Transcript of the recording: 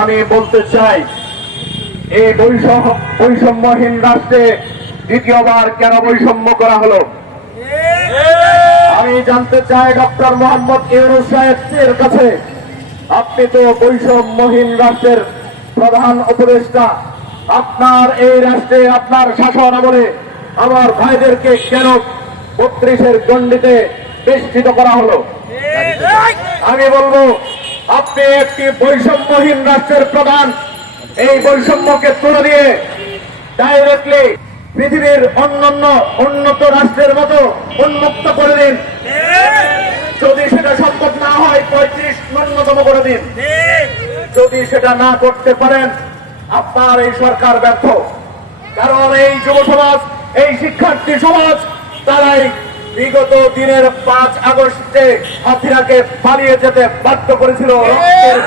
আমি বলতে চাই এই বৈষম্যহীন রাষ্ট্রে দ্বিতীয়বার কেন বৈষম্য করা হলো। আমি জানতে চাই ডক্টর মোহাম্মদ ইউনূস সাহেবের কাছে, আপনি তো বৈষম্যহীন রাষ্ট্রের প্রধান উপদেষ্টা, আপনার এই রাষ্ট্রে আপনার শাসন আমলে আমার ভাইদেরকে কেন ৩২-এর গণ্ডিতে বেষ্টিত করা হলো। আমি বলবো, আপনি একটি বৈষম্যহীন রাষ্ট্রের প্রধান, এই বৈষম্যকে তুলে দিয়ে ডাইরেক্টলি পৃথিবীর অন্যান্য উন্নত রাষ্ট্রের মতো উন্মুক্ত করে দিন। যদি সেটা সম্ভব না হয় ৩৫ ন্যূনতম করে দিন। যদি সেটা না করতে পারেন, আপনার এই সরকার ব্যর্থ। কারণ এই যুব সমাজ, এই শিক্ষার্থী সমাজ, তারাই বিগত দিনের ৫ আগস্টে হাসিনাকে পালিয়ে যেতে বাধ্য করেছিল।